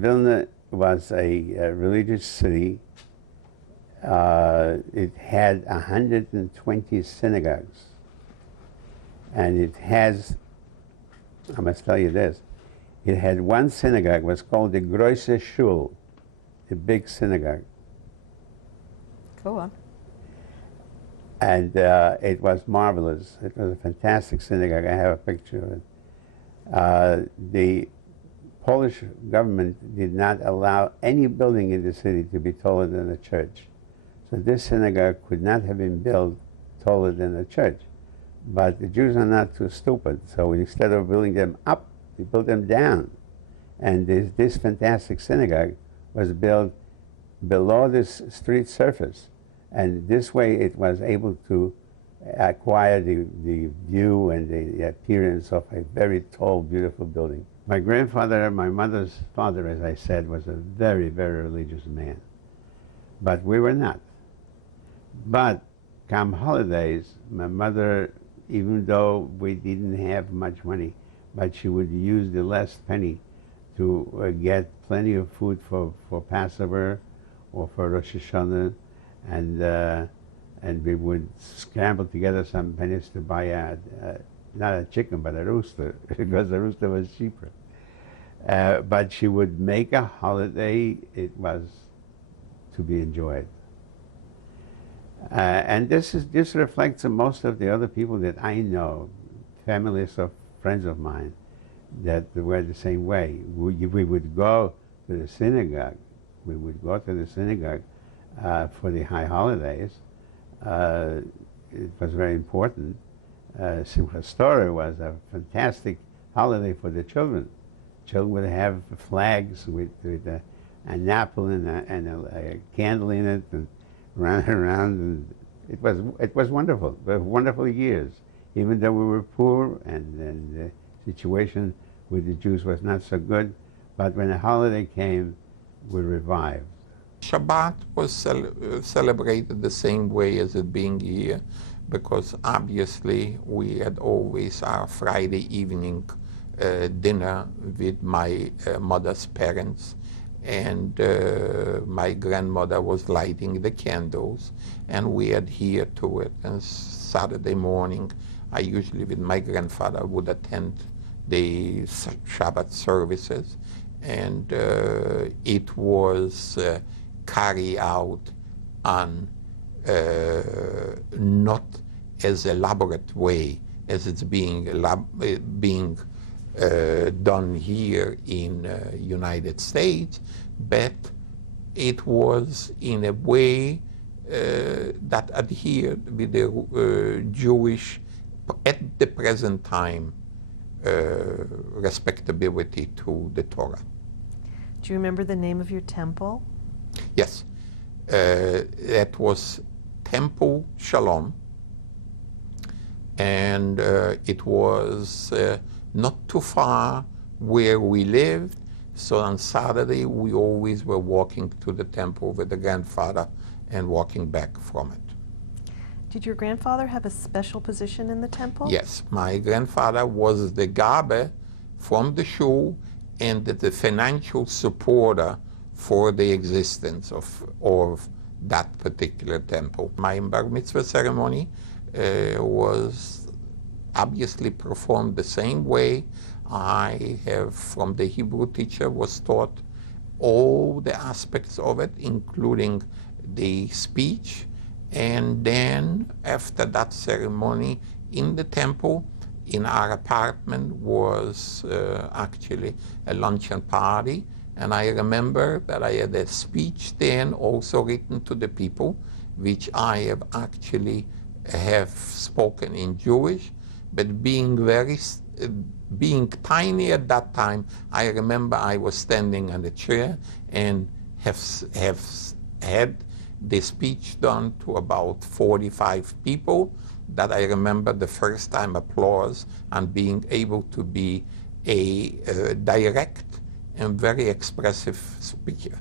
Vilna was a religious city. It had 120 synagogues. And it has, I must tell you this, it had one synagogue, was called the Große Shul, the big synagogue. Go on. And it was marvelous. It was a fantastic synagogue. I have a picture of it. The Polish government did not allow any building in the city to be taller than a church. So this synagogue could not have been built taller than a church. But the Jews are not too stupid. So instead of building them up, they built them down. And this fantastic synagogue was built below this street surface. And this way it was able to acquire the view and the appearance of a very tall, beautiful building. My grandfather, my mother's father, as I said, was a very, very religious man. But we were not. But come holidays, my mother, even though we didn't have much money, but she would use the last penny to get plenty of food for Passover or for Rosh Hashanah, and we would scramble together some pennies to buy not a chicken, but a rooster, because the rooster was cheaper. But she would make a holiday, it was to be enjoyed. And this reflects on most of the other people that I know, families of friends of mine, that were the same way. We would go to the synagogue. We would go to the synagogue for the high holidays. It was very important. Simchas Torah was a fantastic holiday for the children. Children would have flags with an apple and a candle in it, and run around, and it was wonderful. Wonderful years, even though we were poor and the situation with the Jews was not so good. But when the holiday came, we revived. Shabbat was celebrated the same way as it being here, because obviously we had always our Friday evening dinner with my mother's parents, and my grandmother was lighting the candles, and we adhered to it. And Saturday morning, I usually with my grandfather would attend the Shabbat services, and it was carried out on not as elaborate way as it's being done here in United States, but it was in a way that adhered with the Jewish, at the present time, respectability to the Torah. Do you remember the name of your temple? Yes, that was Temple Shalom, and it was not too far where we lived, so on Saturday we always were walking to the temple with the grandfather and walking back from it. Did your grandfather have a special position in the temple? Yes, my grandfather was the Gabe from the shul and the financial supporter for the existence of that particular temple. My Bar Mitzvah ceremony was obviously performed the same way. I have, from the Hebrew teacher, was taught all the aspects of it, including the speech. And then after that ceremony in the temple, in our apartment was actually a luncheon party. And I remember that I had a speech then also written to the people, which I have actually spoken in Jewish, but being tiny at that time, I remember I was standing on a chair and have had the speech done to about 45 people, that I remember the first time applause and being able to be a direct and very expressive speaker.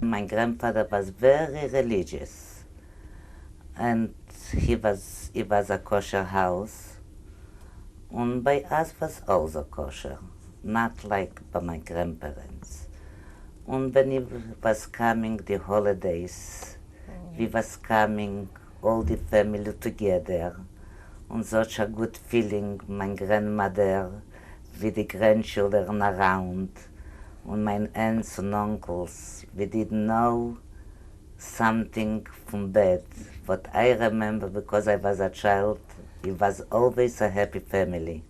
My grandfather was very religious, and he was a kosher house, and by us was also kosher, not like by my grandparents. And when it was coming the holidays, we was coming all the family together, and such a good feeling, my grandmother with the grandchildren around, and my aunts and uncles. We didn't know something from bad. But I remember, because I was a child, it was always a happy family.